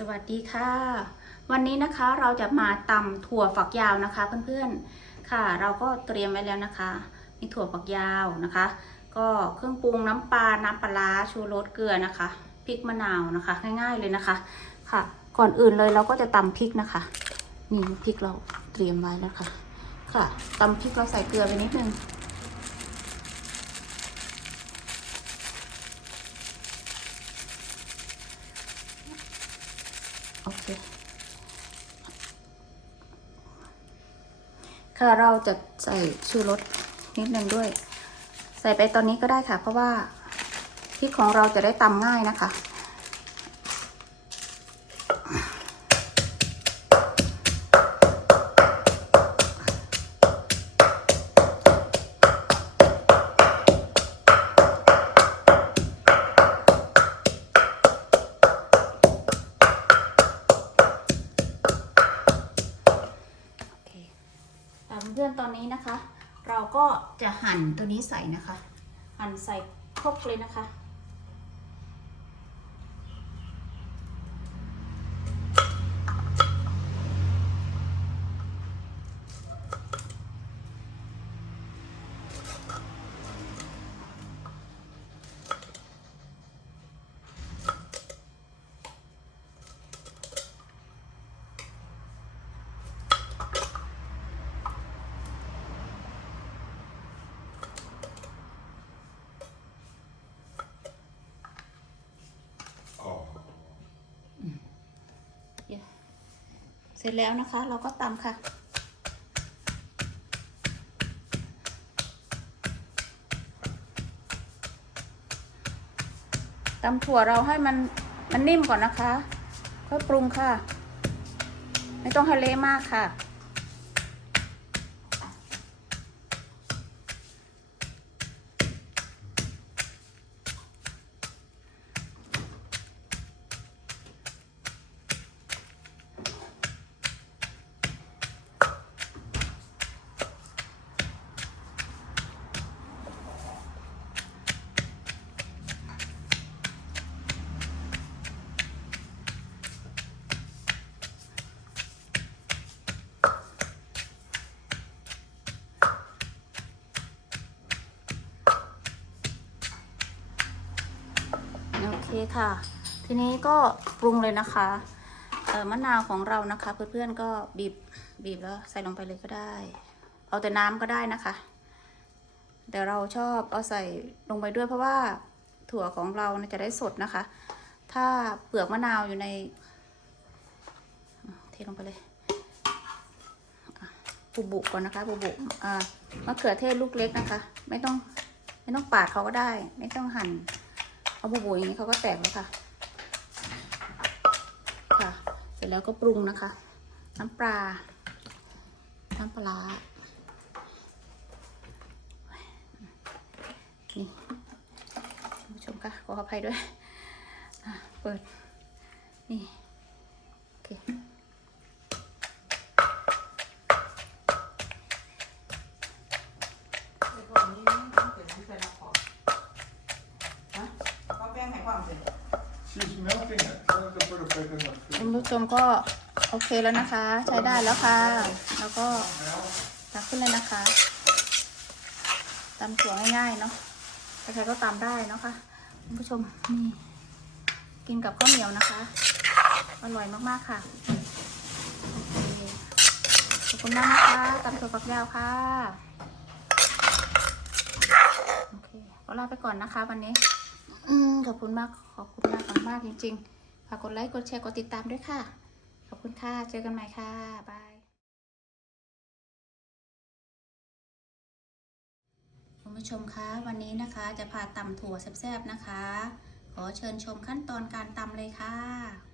สวัสดีค่ะ วันนี้นะคะเราจะมาตำถั่วฝักยาวนะคะเพื่อนๆค่ะ เราก็เตรียมไว้แล้วนะคะ มีถั่วฝักยาวนะคะ ก็เครื่องปรุงน้ำปลาน้ำปลาร้าชูรสเกลือนะคะพริกมะนาวนะคะ ง่ายๆเลยนะคะค่ะ ก่อนอื่นเลยเราก็จะตำพริกนะคะนี่พริกเราเตรียมไว้แล้วค่ะ ค่ะตำพริกเราใส่เกลือไปนิดนึง โอเค ค่ะเราจะใส่ชูรสนิดนึงด้วย ใส่ไปตอนนี้ก็ได้ค่ะ เพราะว่าพริกของเราจะได้ตำง่ายนะคะ เพื่อนตอนนี้นะคะ เราก็จะหั่นตัวนี้ใส่นะคะ หั่นใส่ครกเลยนะคะ เส ร็จแล้วนะคะ เราก็ตำค่ะ ตำถั่วเราให้มันมันนิ่มก่อนนะคะ ค่อยปรุงค่ะ ไม่ต้องให้เละมากค่ะ คค่ะ ทีนี้ก็ปรุงเลยนะคะมะนาวของเรานะคะ เพื่อนๆก็บีบบีบแล้วใส่ลงไปเลยก็ได้ เอาแต่น้ำก็ได้นะคะ แต่เราชอบเอาใส่ลงไปด้วยเพราะว่าถั่วของเราจะได้สดนะคะ ถ้าเปลือกมะนาวอยู่ใน เทลงไปเลยอะบุบก่อนนะคะบุบุอ่ามะเขือเทศลูกเล็กนะคะ ไม่ต้องไม่ต้องปาดเขาก็ได้ ไม่ต้องหั่น เอาบูบูอย่างนี้เขาก็แตกแล้วค่ะ ค่ะ เสร็จแล้วก็ปรุงนะคะ น้ำปลา น้ำปลาร้านี่ผู้ชมค่ะ ขออภัยด้วย เปิด นี่ โอเค nothing. I have to put a bit in the ท่าน food. ผู้ชมก็โอเคแล้วนะคะ ใช้ได้แล้วค่ะ แล้วก็ตักขึ้นเลยนะคะตำถั่วง่ายๆเนาะใครๆก็ตำได้เนาะค่ะท่านผู้ชมนี่กินกับข้าวเหนียวนะคะอร่อยมากๆค่ะขอบคุณมากนะคะตำถั่วฝักยาวค่ะโอเคก็ลาไปก่อนนะคะวันนี้ อืมขอบคุณมาก ขอบคุณมากมากจริงๆ ฝากกดไลค์ กดแชร์ กดติดตามด้วยค่ะ ขอบคุณค่ะ เจอกันใหม่ค่ะ บายคุณผู้ชมคะ วันนี้นะคะจะพาตำถั่วแซ่บๆนะคะ ขอเชิญชมขั้นตอนการตำเลยค่ะ